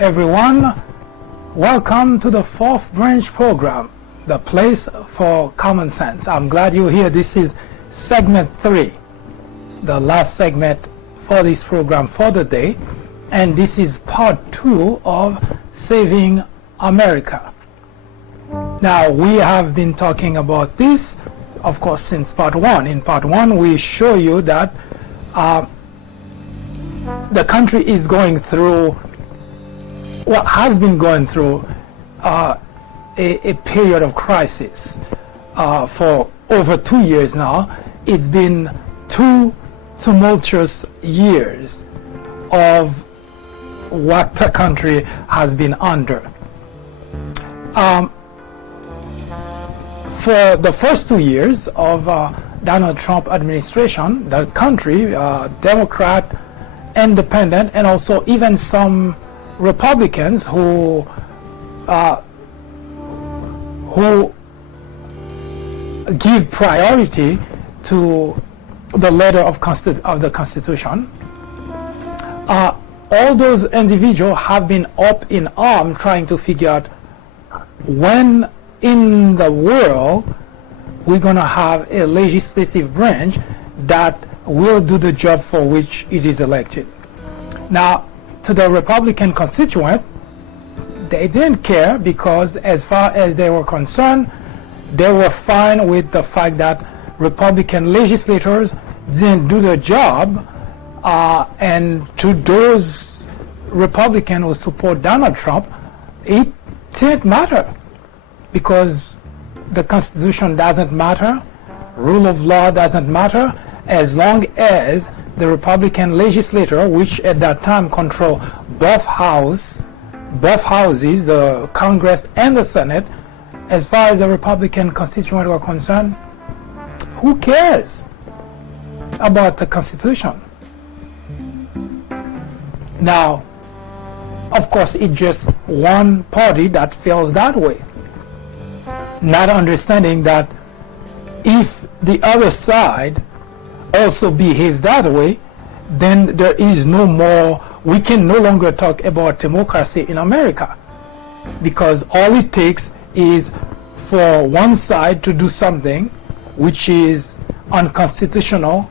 everyone. Welcome to the Fourth Branch program, the place for common sense. I'm glad you're here. This is segment 3, the last segment for this program for the day. And this is part 2 of Saving America. Now, we have been talking about this, of course, since part 1. In part 1, we show you that the country is going through, what has been going through a period of crisis for over 2 years now. It's been 2 tumultuous years of what the country has been under. For the first 2 years of Donald Trump administration, the country, Democrat, Independent, and also even some Republicans who give priority to the letter of the Constitution. All those individuals have been up in arms trying to figure out when in the world we're going to have a legislative branch that will do the job for which it is elected. Now, to the Republican constituent, they didn't care, because as far as they were concerned, they were fine with the fact that Republican legislators didn't do the job, and to those Republicans who support Donald Trump, it didn't matter, because the Constitution doesn't matter, rule of law doesn't matter, as long as the Republican legislator, which at that time controlled both houses, the Congress and the Senate, as far as the Republican constituents were concerned, who cares about the Constitution? Now, of course, it's just one party that feels that way, not understanding that if the other side also behaves that way, then there is no more, we can no longer talk about democracy in America, because all it takes is for one side to do something which is unconstitutional,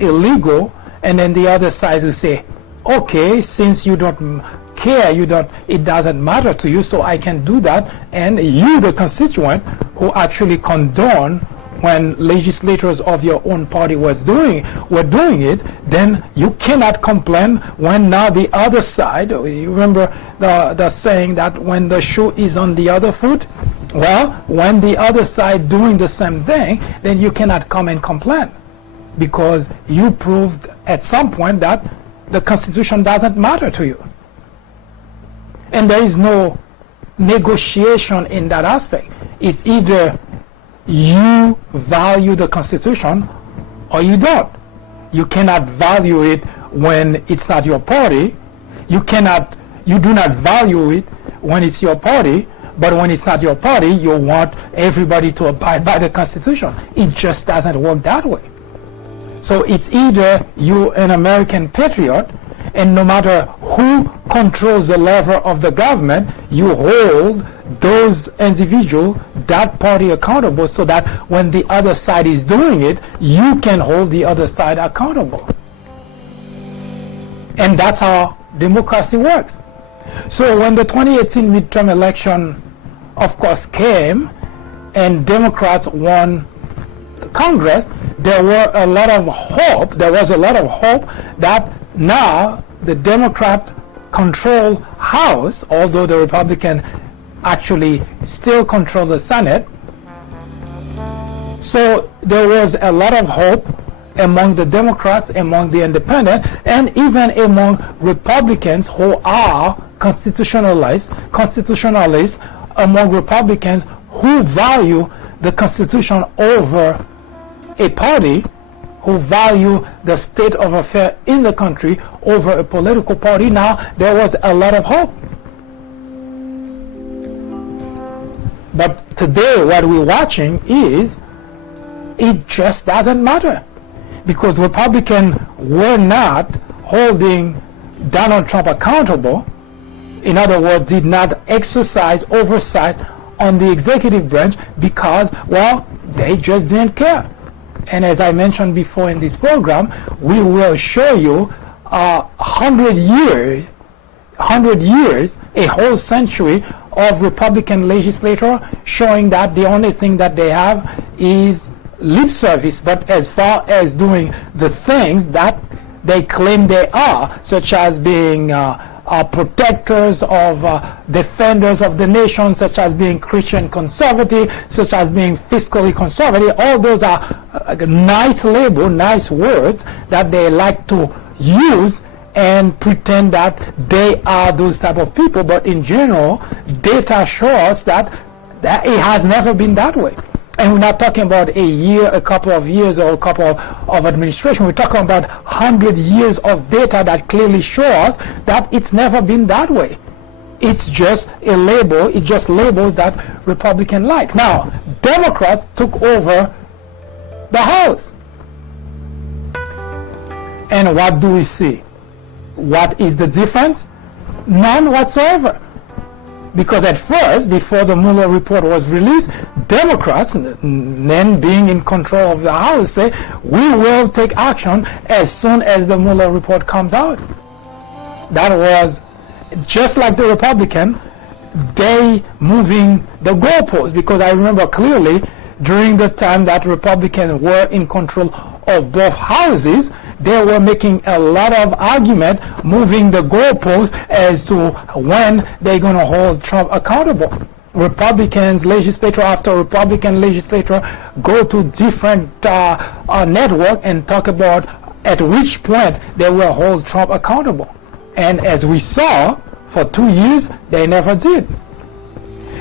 illegal, and then the other side to say, okay, since you don't care, it doesn't matter to you, so I can do that, and you, the constituent, who actually condone when legislators of your own party were doing it, then you cannot complain when now the other side, you remember the saying that when the shoe is on the other foot? Well, when the other side doing the same thing, then you cannot come and complain, because you proved at some point that the Constitution doesn't matter to you. And there is no negotiation in that aspect. It's either you value the Constitution or you don't. You cannot value it when it's not your party. You do not value it when it's your party, but when it's not your party, you want everybody to abide by the Constitution. It just doesn't work that way. So it's either you an American patriot, and no matter who controls the lever of the government, you hold those individuals, that party accountable, so that when the other side is doing it, you can hold the other side accountable. And that's how democracy works. So when the 2018 midterm election, of course, came and Democrats won Congress, there was a lot of hope that now the Democrat-controlled House, although the Republican actually still control the Senate. So there was a lot of hope among the Democrats, among the Independents, and even among Republicans who are constitutionalists, among Republicans who value the Constitution over a party, who value the state of affairs in the country over a political party. Now there was a lot of hope. But today what we're watching is, it just doesn't matter, because Republicans were not holding Donald Trump accountable In other words, did not exercise oversight on the executive branch because, well, they just didn't care. And as I mentioned before in this program, we will show you 100 years, a whole century of Republican legislature showing that the only thing that they have is lip service. But as far as doing the things that they claim they are, such as being protectors of defenders of the nation, such as being Christian conservative, such as being fiscally conservative, all those are nice labels, nice words that they like to use and pretend that they are those type of people. But in general, data show us that it has never been that way. And we're not talking about a year, a couple of years, or a couple of administration. We're talking about 100 years of data that clearly show us that it's never been that way. It's just a label. It just labels that Republican like. Now, Democrats took over the House. And what do we see? What is the difference? None whatsoever. Because at first, before the Mueller report was released, Democrats, then being in control of the House, say, we will take action as soon as the Mueller report comes out. That was just like the Republican, they moving the goalposts. Because I remember clearly during the time that Republicans were in control of both houses, they were making a lot of argument, moving the goalposts as to when they're going to hold Trump accountable. Republicans, legislature after Republican legislature, go to different network and talk about at which point they will hold Trump accountable. And as we saw, for 2 years, they never did.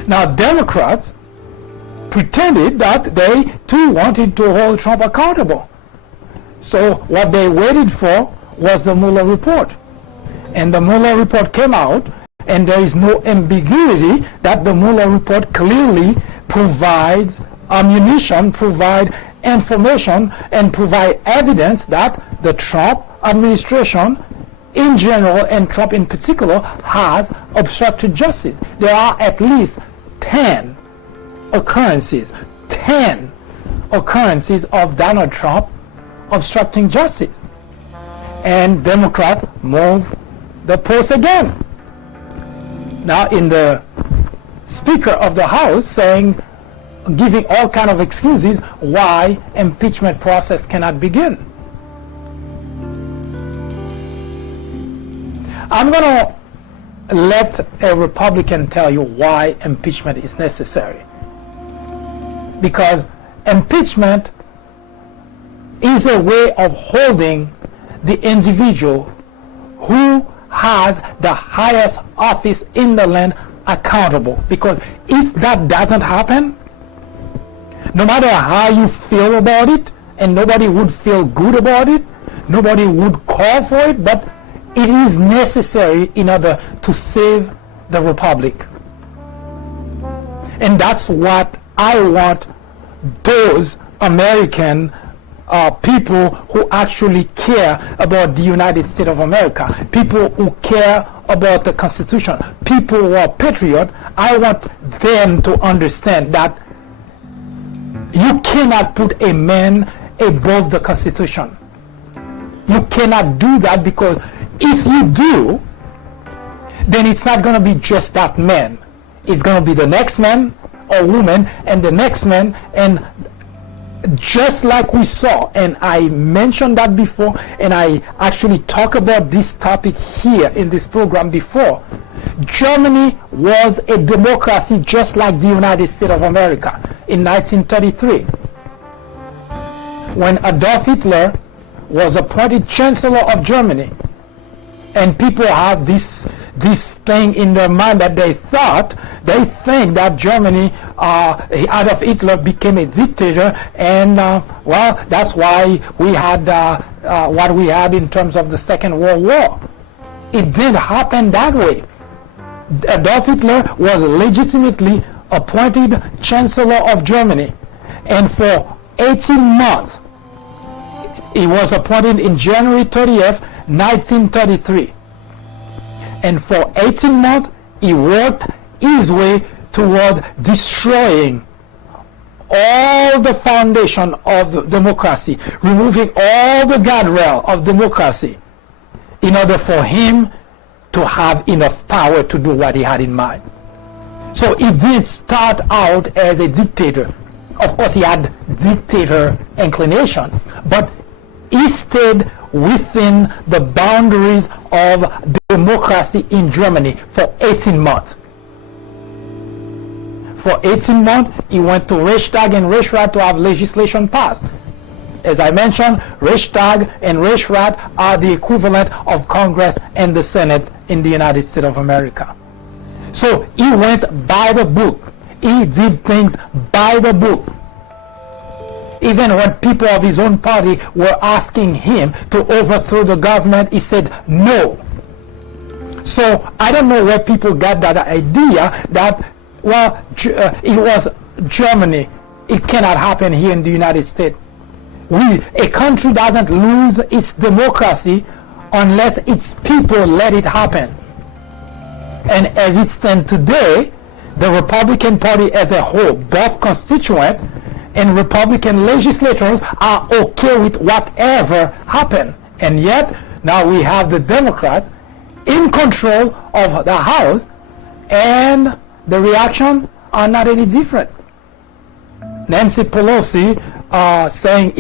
Now, Democrats pretended that they too wanted to hold Trump accountable. So what they waited for was the Mueller report. And the Mueller report came out, and there is no ambiguity that the Mueller report clearly provides ammunition, provide information, and provide evidence that the Trump administration in general and Trump in particular has obstructed justice. There are at least 10 occurrences of Donald Trump obstructing justice. And Democrats move the post again. Now in the Speaker of the House saying, giving all kind of excuses why impeachment process cannot begin. I'm going to let a Republican tell you why impeachment is necessary. Because impeachment is a way of holding the individual who has the highest office in the land accountable. Because if that doesn't happen, no matter how you feel about it, and nobody would feel good about it, nobody would call for it, but it is necessary in order to save the republic. And that's what I want those American people who actually care about the United States of America, people who care about the Constitution, people who are patriots. I want them to understand that you cannot put a man above the Constitution. You cannot do that, because if you do, then it's not going to be just that man. It's going to be the next man or woman and the next man, and just like we saw, and I mentioned that before, and I actually talk about this topic here in this program before. Germany was a democracy just like the United States of America in 1933. When Adolf Hitler was appointed Chancellor of Germany, and people have this thing in their mind that they think that Germany, Adolf Hitler became a dictator, and well, that's why we had what we had in terms of the Second World War. It didn't happen that way. Adolf Hitler was legitimately appointed Chancellor of Germany, and for 18 months, he was appointed in January 30th, 1933. And for 18 months, he worked his way toward destroying all the foundation of democracy, removing all the guardrail of democracy, in order for him to have enough power to do what he had in mind. So he did start out as a dictator. Of course, he had dictator inclination, but he stayed within the boundaries of democracy in Germany for 18 months. For 18 months, he went to Reichstag and Reichsrat to have legislation passed. As I mentioned, Reichstag and Reichsrat are the equivalent of Congress and the Senate in the United States of America. So he went by the book. He did things by the book. Even when people of his own party were asking him to overthrow the government, he said no. So I don't know where people got that idea that, well, it was Germany. It cannot happen here in the United States. A country doesn't lose its democracy unless its people let it happen. And as it stands today, the Republican Party as a whole, both constituent and Republican legislators, are okay with whatever happened. And yet, now we have the Democrats in control of the House, and the reaction are not any different. Nancy Pelosi saying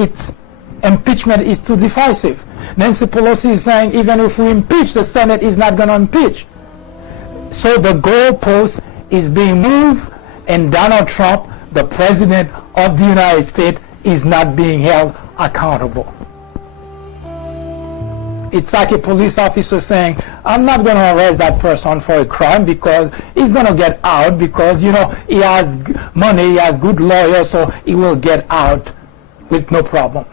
impeachment is too divisive. Nancy Pelosi is saying even if we impeach, the Senate is not going to impeach. So the goalpost is being moved, and Donald Trump, the President of the United States, is not being held accountable. It's like a police officer saying, I'm not going to arrest that person for a crime because he's going to get out because, you know, he has money, he has good lawyers, so he will get out with no problem.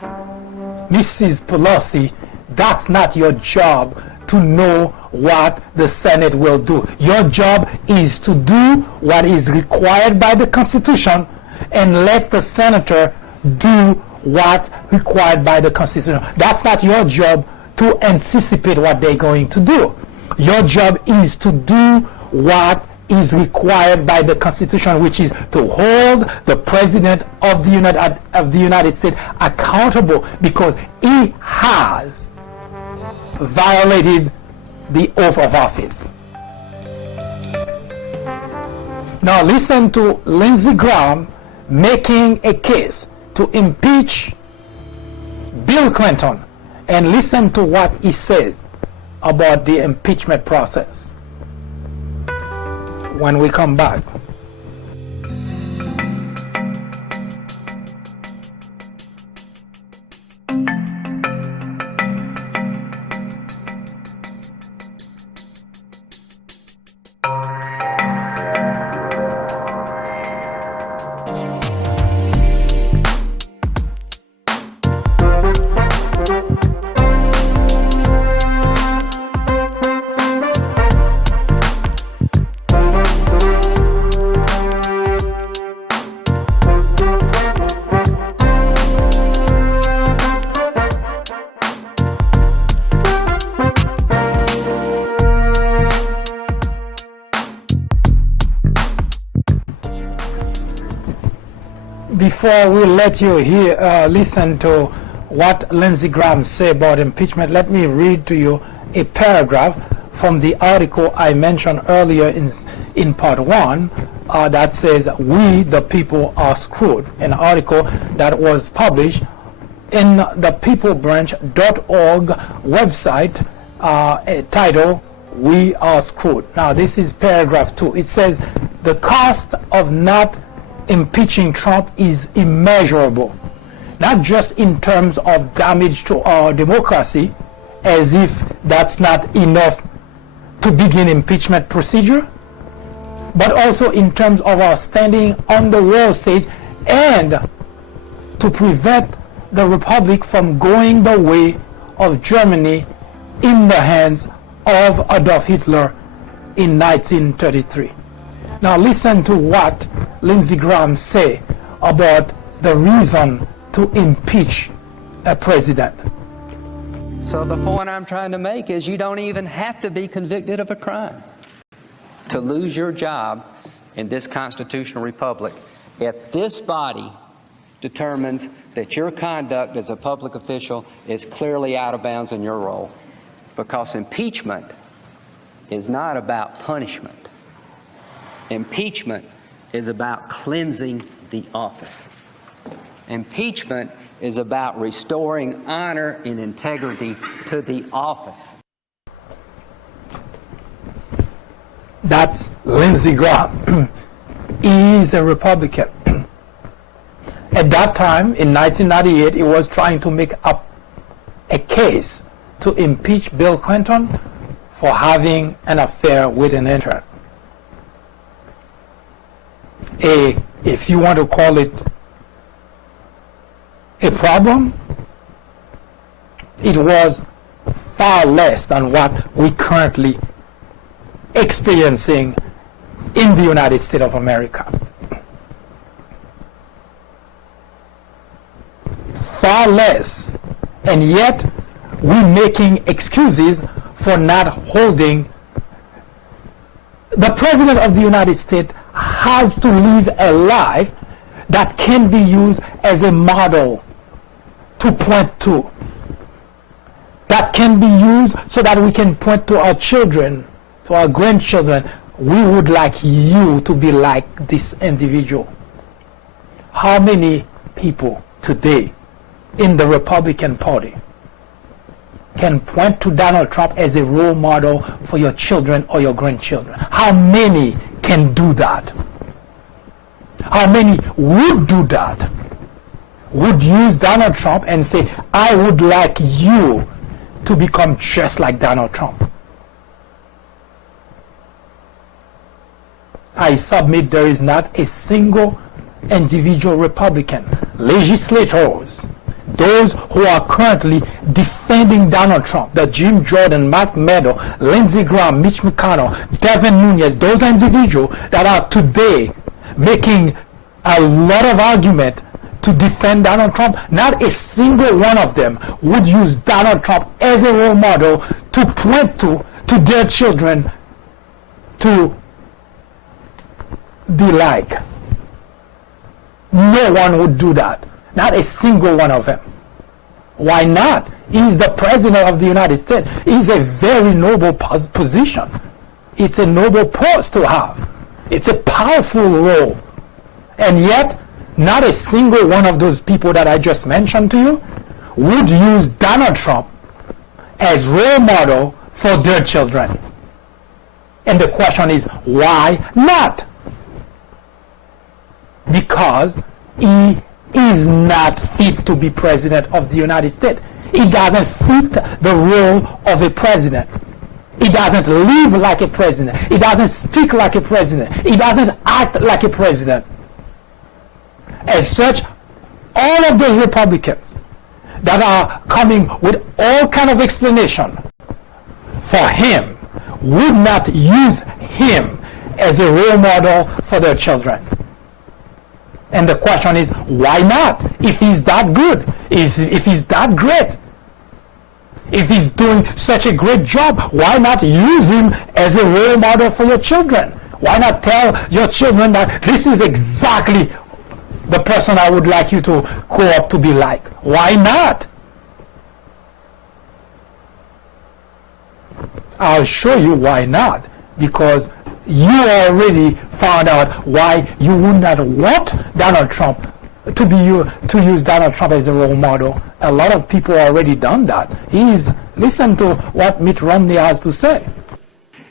Mrs. Pelosi, that's not your job to know what the Senate will do. Your job is to do what is required by the Constitution and let the senator do what's required by the Constitution. That's not your job to anticipate what they're going to do. Your job is to do what is required by the Constitution, which is to hold the President of the United States accountable because he has violated the oath of office. Now listen to Lindsey Graham making a case to impeach Bill Clinton, and listen to what he says about the impeachment process when we come back. Before we let you listen to what Lindsey Graham said about impeachment, let me read to you a paragraph from the article I mentioned earlier in part 1 that says, "We the people are screwed," an article that was published in the peoplebranch.org website titled, "We are screwed." Now this is paragraph 2. It says, "The cost of not impeaching Trump is immeasurable, not just in terms of damage to our democracy, as if that's not enough to begin impeachment procedure, but also in terms of our standing on the world stage and to prevent the Republic from going the way of Germany in the hands of Adolf Hitler in 1933. Now listen to what Lindsey Graham say about the reason to impeach a president. So the point I'm trying to make is you don't even have to be convicted of a crime. to lose your job in this constitutional republic if this body determines that your conduct as a public official is clearly out of bounds in your role. Because impeachment is not about punishment. Impeachment is about cleansing the office. Impeachment is about restoring honor and integrity to the office. That's Lindsey Graham. He is a Republican. At that time, in 1998, he was trying to make up a case to impeach Bill Clinton for having an affair with an intern. If you want to call it a problem, it was far less than what we currently experiencing in the United States of America. Far less, and yet we're making excuses for not holding. The President of the United States has to live a life that can be used as a model to point to, that can be used so that we can point to our children, to our grandchildren. We would like you to be like this individual. How many people today in the Republican Party can point to Donald Trump as a role model for your children or your grandchildren? How many can do that? How many would do that? Would use Donald Trump and say, I would like you to become just like Donald Trump? I submit there is not a single individual Republican, legislators, those who are currently defending Donald Trump, the Jim Jordan, Matt Meadow, Lindsey Graham, Mitch McConnell, Devin Nunes, those individuals that are today making a lot of argument to defend Donald Trump, not a single one of them would use Donald Trump as a role model to point to their children to be like. No one would do that. Not a single one of them. Why not? He's the President of the United States. It's a very noble position. It's a noble post to have. It's a powerful role. And yet, not a single one of those people that I just mentioned to you would use Donald Trump as role model for their children. And the question is, why not? Because he is not fit to be President of the United States. He doesn't fit the role of a president. He doesn't live like a president. He doesn't speak like a president. He doesn't act like a president. As such, all of those Republicans that are coming with all kind of explanation for him would not use him as a role model for their children. And the question is, why not? If he's that good, if he's that great, if he's doing such a great job, why not use him as a role model for your children? Why not tell your children that this is exactly the person I would like you to grow up to be like? Why not? I'll show you why not. Because you already found out why you would not want Donald Trump to use Donald Trump as a role model. A lot of people already done that. Listen to what Mitt Romney has to say.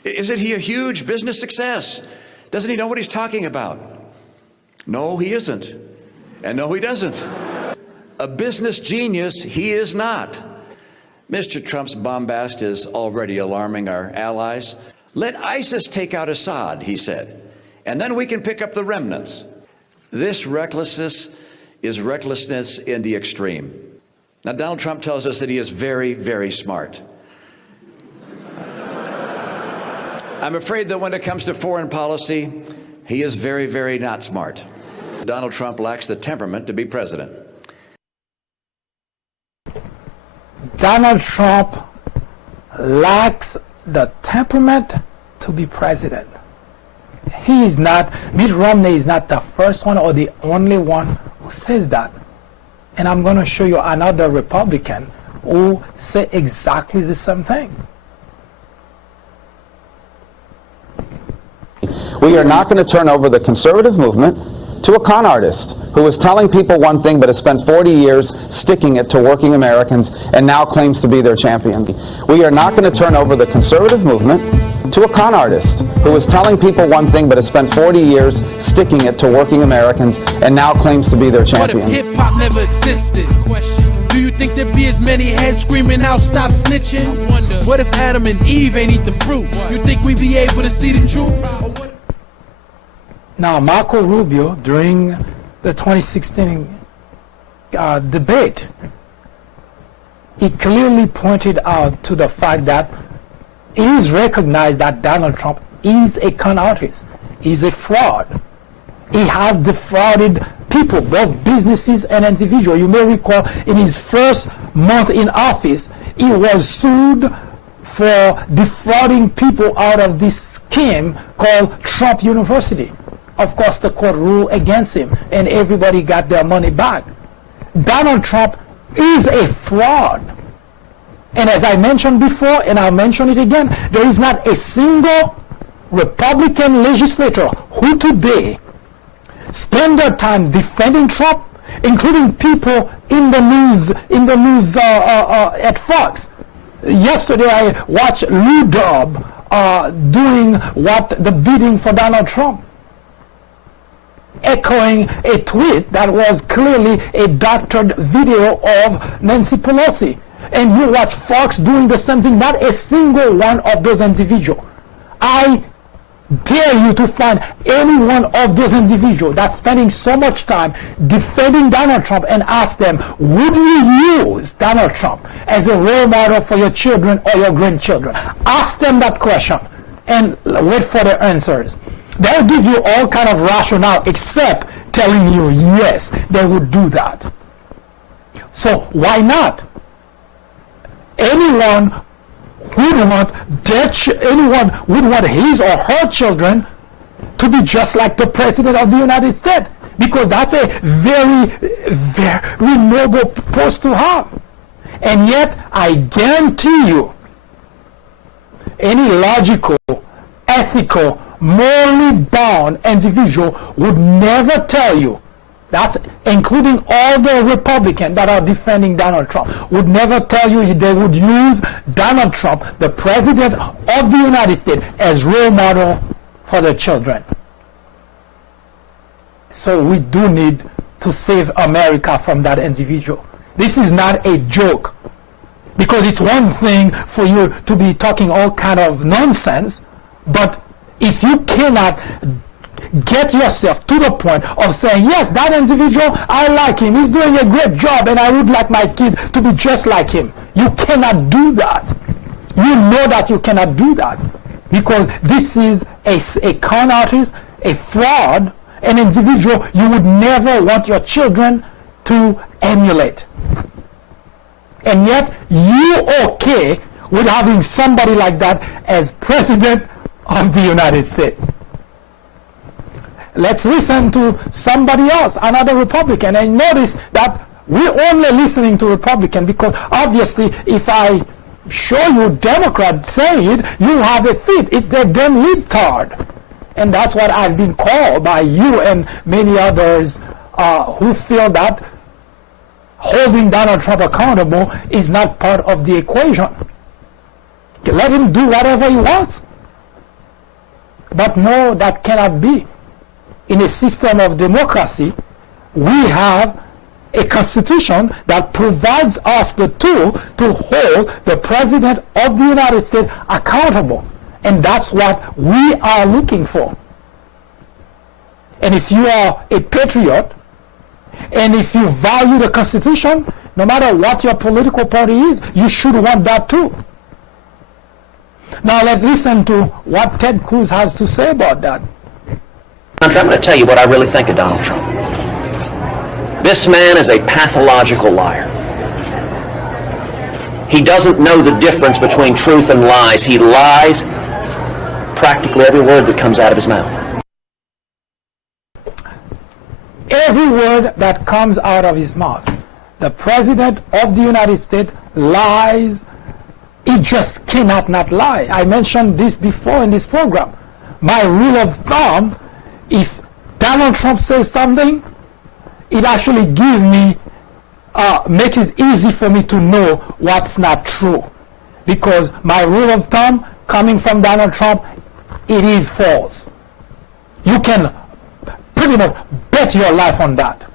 Isn't he a huge business success? Doesn't he know what he's talking about? No, he isn't. And no, he doesn't. A business genius, he is not. Mr. Trump's bombast is already alarming our allies. Let ISIS take out Assad, he said, and then we can pick up the remnants. This recklessness is recklessness in the extreme. Now, Donald Trump tells us that he is very, very smart. I'm afraid that when it comes to foreign policy, he is very, very not smart. Donald Trump lacks the temperament to be president. Donald Trump lacks the temperament to be president. Mitt Romney is not the first one or the only one who says that. And I'm going to show you another Republican who say exactly the same thing. We are not going to turn over the conservative movement to a con artist who is telling people one thing but has spent 40 years sticking it to working Americans and now claims to be their champion. We are not going to turn over the conservative movement to a con artist who is telling people one thing but has spent 40 years sticking it to working Americans and now claims to be their champion. What if hip-hop never existed? Do you think there'd be as many heads screaming out, stop snitching? What if Adam and Eve ain't eat the fruit? You think we'd be able to see the truth? Now, Marco Rubio, during the 2016 debate, he clearly pointed out to the fact that it is recognized that Donald Trump is a con artist. He's a fraud. He has defrauded people, both businesses and individuals. You may recall in his first month in office, he was sued for defrauding people out of this scheme called Trump University. Of course, the court ruled against him, and everybody got their money back. Donald Trump is a fraud. And as I mentioned before, and I'll mention it again, there is not a single Republican legislator who today spend their time defending Trump, including people in the news at Fox. Yesterday, I watched Lou Dobb doing the bidding for Donald Trump, echoing a tweet that was clearly a doctored video of Nancy Pelosi. And you watch Fox doing the same thing, not a single one of those individuals. I dare you to find any one of those individuals that's spending so much time defending Donald Trump and ask them, would you use Donald Trump as a role model for your children or your grandchildren? Ask them that question and wait for their answers. They'll give you all kind of rationale except telling you, yes, they would do that. So why not? Anyone would want his or her children to be just like the President of the United States, because that's a very, very noble post to have. And yet, I guarantee you, any logical, ethical, morally bound individual would never tell you, that's including all the Republicans that are defending Donald Trump, would never tell you they would use Donald Trump, the President of the United States, as role model for their children. So we do need to save America from that individual. This is not a joke, because it's one thing for you to be talking all kind of nonsense, but if you cannot get yourself to the point of saying, yes, that individual, I like him, he's doing a great job, and I would like my kid to be just like him. You cannot do that. You know that you cannot do that, because this is a con artist, a fraud, an individual you would never want your children to emulate. And yet, you're okay with having somebody like that as President of the United States. Let's listen to somebody else, another Republican, and notice that we're only listening to Republican because obviously if I show you Democrat saying it, you have a fit. It's a damn libtard. And that's what I've been called by you and many others who feel that holding Donald Trump accountable is not part of the equation. Let him do whatever he wants. But no, that cannot be. In a system of democracy, we have a constitution that provides us the tool to hold the President of the United States accountable. And that's what we are looking for. And if you are a patriot, and if you value the Constitution, no matter what your political party is, you should want that too. Now let's listen to what Ted Cruz has to say about that. I'm going to tell you what I really think of Donald Trump. This man is a pathological liar. He doesn't know the difference between truth and lies. He lies practically every word that comes out of his mouth. every word that comes out of his mouth. The President of the United States lies. He just cannot not lie. I mentioned this before in this program. My rule of thumb, if Donald Trump says something, it actually gives me, make it easy for me to know what's not true. Because my rule of thumb, coming from Donald Trump, it is false. You can pretty much bet your life on that.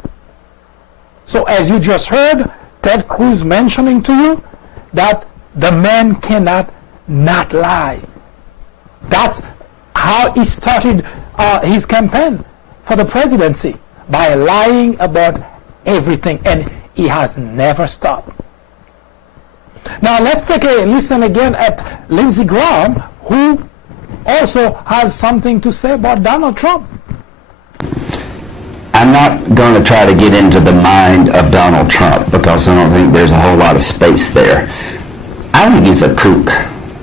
So as you just heard Ted Cruz mentioning to you that the man cannot not lie. That's how he started his campaign for the presidency, by lying about everything, and he has never stopped. Now let's take a listen again at Lindsey Graham, who also has something to say about Donald Trump. I'm not going to try to get into the mind of Donald Trump because I don't think there's a whole lot of space there. I think he's a kook.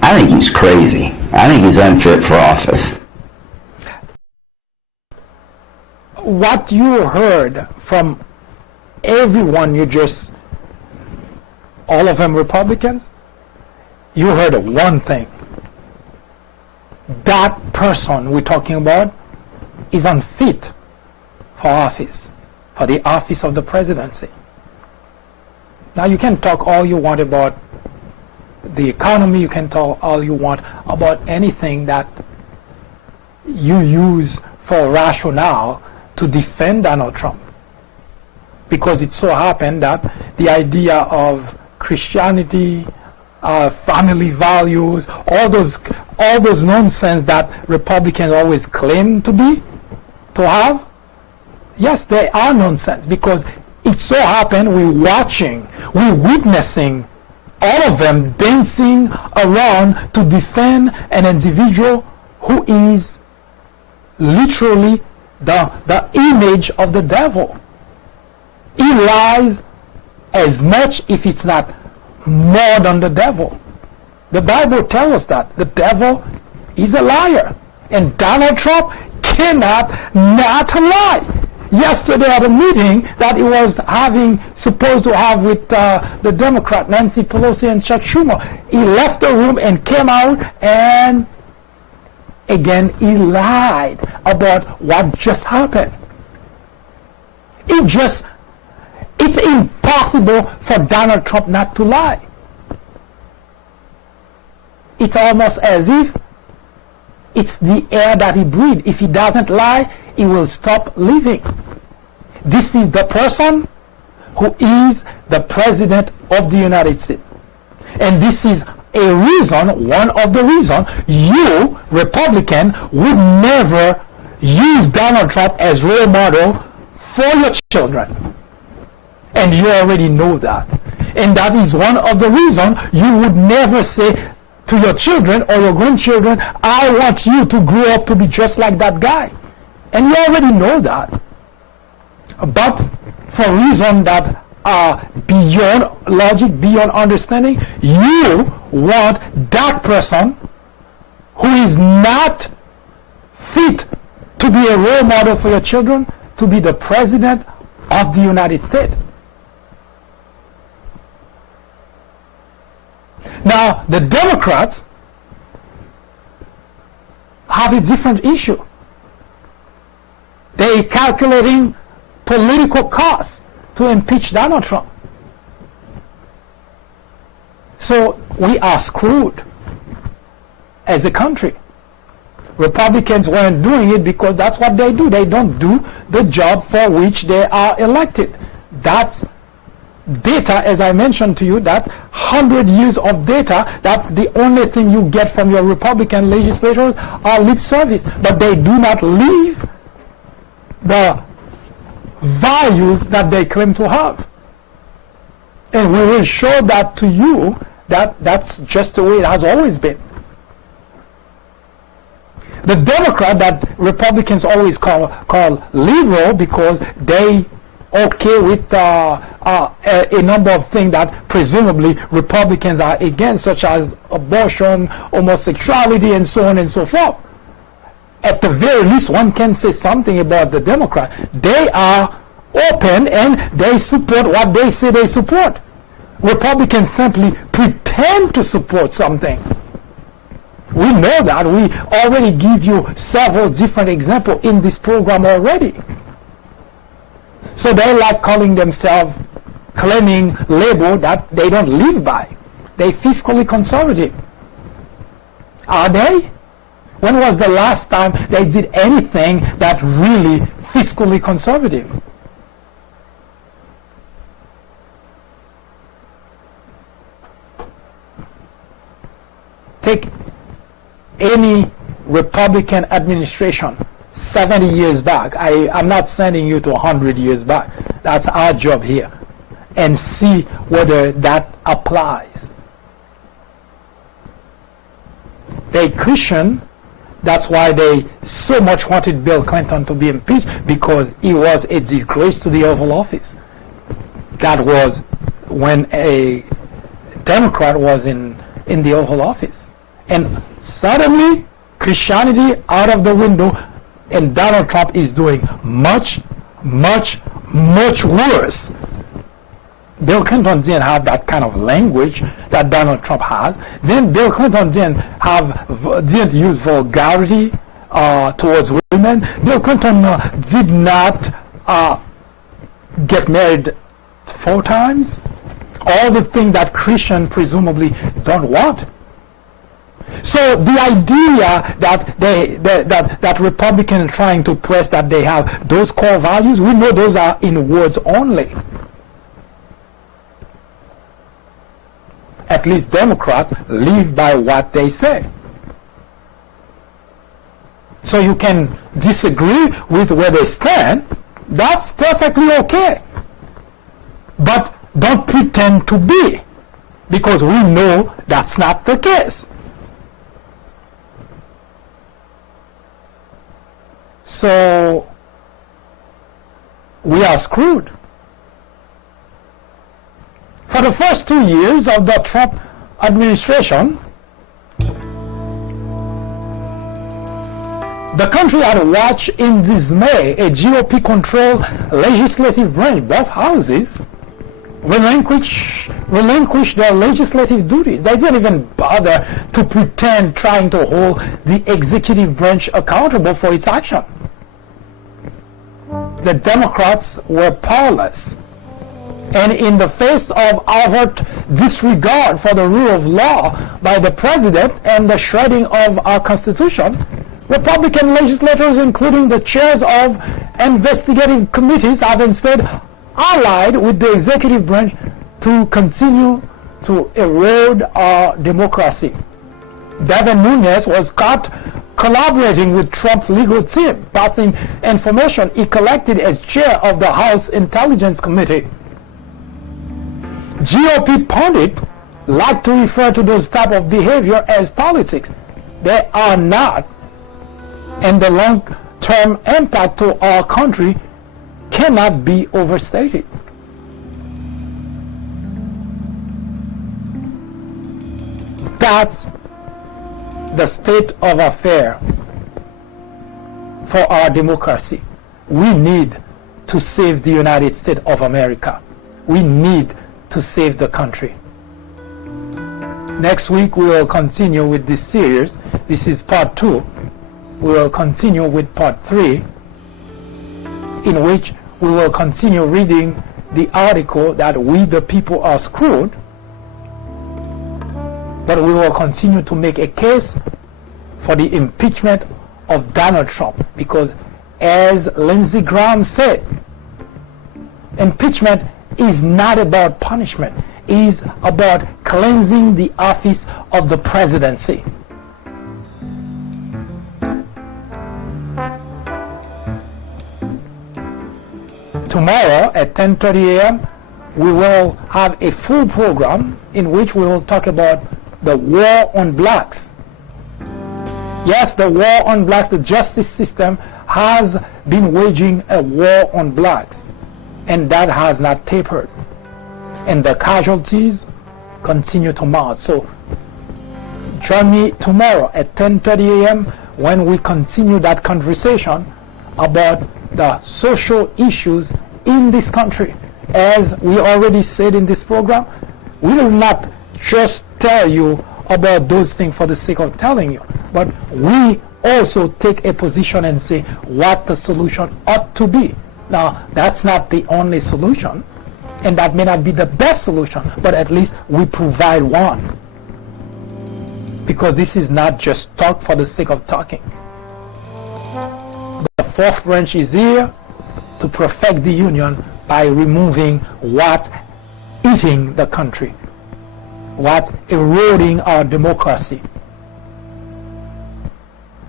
I think he's crazy. I think he's unfit for office. What you heard from everyone, all of them Republicans, you heard one thing. That person we're talking about is unfit for office, for the office of the presidency. Now you can talk all you want about the economy, you can talk all you want about anything that you use for rationale to defend Donald Trump. Because it so happened that the idea of Christianity, family values, all those nonsense that Republicans always claim to have, yes, they are nonsense, because it so happened we're witnessing all of them dancing around to defend an individual who is literally the image of the devil. He lies as much, if it's not more than the devil. The Bible tells us that the devil is a liar, and Donald Trump cannot not lie. Yesterday at a meeting that he was supposed to have with the Democrat Nancy Pelosi and Chuck Schumer, he left the room and came out, and again he lied about what just happened. It's impossible for Donald Trump not to lie. It's almost as if it's the air that he breathes. If he doesn't lie, he will stop living. This is the person who is the President of the United States. And this is a reason, one of the reasons, you, Republican, would never use Donald Trump as role model for your children. And you already know that. And that is one of the reasons you would never say to your children or your grandchildren, I want you to grow up to be just like that guy. And you already know that. But for reasons that are beyond logic, beyond understanding, you want that person who is not fit to be a role model for your children to be the President of the United States. Now, the Democrats have a different issue. They're calculating political costs to impeach Donald Trump. So we are screwed as a country. Republicans weren't doing it because that's what they do. They don't do the job for which they are elected. That's data, as I mentioned to you, that 100 years of data, that the only thing you get from your Republican legislators are lip service, but they do not live the values that they claim to have. And we will show that to you, that that's just the way it has always been. The Democrat that Republicans always call liberal because they okay with a number of things that presumably Republicans are against, such as abortion, homosexuality, and so on and so forth. At the very least, one can say something about the Democrat. They are open and they support what they say they support. Republicans simply pretend to support something. We know that. We already give you several different examples in this program already. So they like calling themselves, claiming label that they don't live by. They're fiscally conservative. Are they? When was the last time they did anything that really fiscally conservative? Take any Republican administration 70 years back. I'm not sending you to 100 years back. That's our job here. And see whether that applies. They Christian. That's why they so much wanted Bill Clinton to be impeached, because he was a disgrace to the Oval Office. That was when a Democrat was in the Oval Office. And suddenly, Christianity out of the window, and Donald Trump is doing much, much, much worse. Bill Clinton didn't have that kind of language that Donald Trump has. Then Bill Clinton didn't use vulgarity towards women. Bill Clinton did not get married 4 times. All the things that Christians presumably don't want. So the idea that that Republicans are trying to press that they have those core values, we know those are in words only. At least Democrats live by what they say. So you can disagree with where they stand. That's perfectly okay. But don't pretend to be, because we know that's not the case. So we are screwed. For the first 2 years of the Trump administration, the country had watched in dismay a GOP-controlled legislative branch, both houses, relinquish their legislative duties. They didn't even bother to pretend trying to hold the executive branch accountable for its action. The Democrats were powerless. And in the face of overt disregard for the rule of law by the president and the shredding of our Constitution, Republican legislators, including the chairs of investigative committees, have instead allied with the executive branch to continue to erode our democracy. Devin Nunes was caught collaborating with Trump's legal team, passing information he collected as chair of the House Intelligence Committee. GOP pundits like to refer to those type of behavior as politics. They are not. And the long-term impact to our country cannot be overstated. That's the state of affairs for our democracy. We need to save the United States of America. We need to save the country. Next week we will continue with this series. This is part 2. We will continue with part 3, in which we will continue reading the article that we the people are screwed, but we will continue to make a case for the impeachment of Donald Trump, because as Lindsey Graham said, impeachment is not about punishment. It is about cleansing the office of the presidency. Tomorrow at 10:30 a.m. we will have a full program in which we will talk about the war on blacks. Yes, the war on blacks, the justice system has been waging a war on blacks, and that has not tapered. And the casualties continue to mount. So join me tomorrow at 10:30 a.m. when we continue that conversation about the social issues in this country. As we already said in this program, we will not just tell you about those things for the sake of telling you, but we also take a position and say what the solution ought to be. Now, that's not the only solution, and that may not be the best solution, but at least we provide one. Because this is not just talk for the sake of talking. The fourth branch is here to perfect the union by removing what's eating the country, what's eroding our democracy.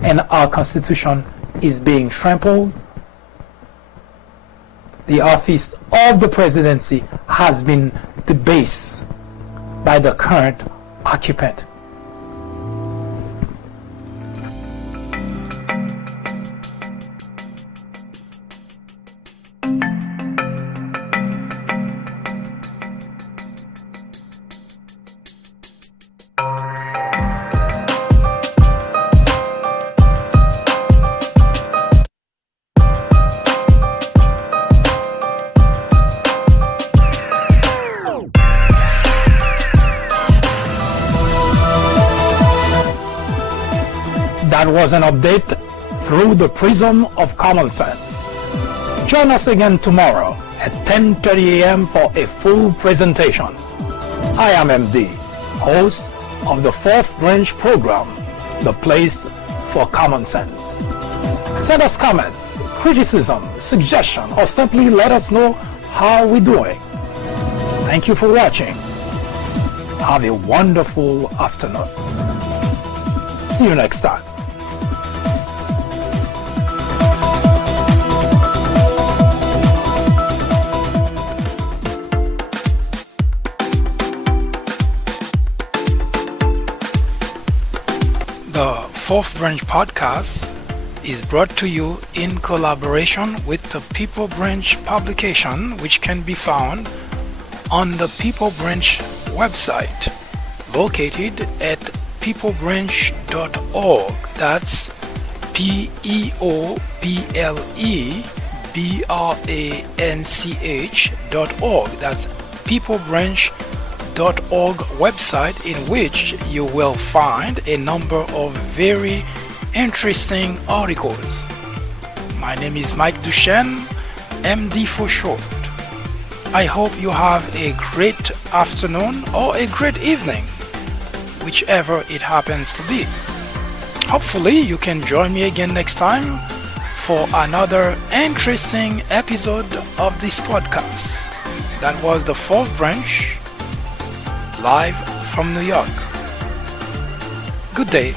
And our Constitution is being trampled. The office of the presidency has been debased by the current occupant. That was an update through the prism of common sense. Join us again tomorrow at 10:30 a.m. for a full presentation. I am MD, host of the Fourth Branch program, The Place for Common Sense. Send us comments, criticism, suggestion, or simply let us know how we're doing. Thank you for watching. Have a wonderful afternoon. See you next time. The Fourth Branch podcast is brought to you in collaboration with the People Branch publication, which can be found on the People Branch website, located at peoplebranch.org. That's peoplebranch.org. That's peoplebranch.org website, in which you will find a number of very interesting articles. My name is Mike Duchesne, MD for short. I hope you have a great afternoon or a great evening, whichever it happens to be. Hopefully you can join me again next time for another interesting episode of this podcast. That was the Fourth Branch, live from New York. Good day.